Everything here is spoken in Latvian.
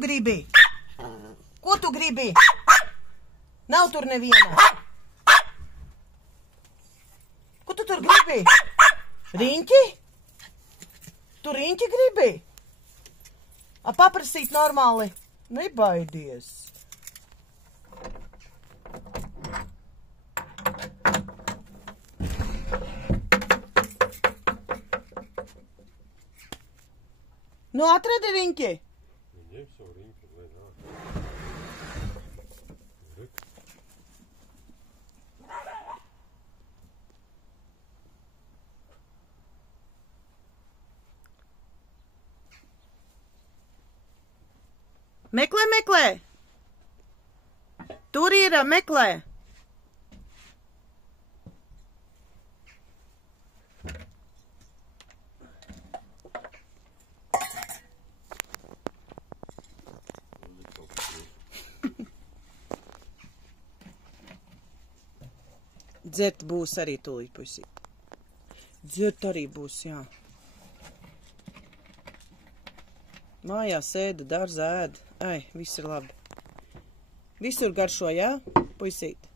tu gribi? Ko tu gribi? Nav tur neviena. Ko tu tur gribi? Riņķi? Tu riņķi gribi? Paprasīt normāli. Nebaidies. Nu, atradi riņķi. Ņem savu riņķi, lai nāk. Meklē, meklē. Tur ir, meklē. Dzert būs arī tūlīt, puisīt. Dzert arī būs, jā. Mājās ēda, dārzā ēda. Ai, viss ir labi. Visur garšo, jā, puisīt?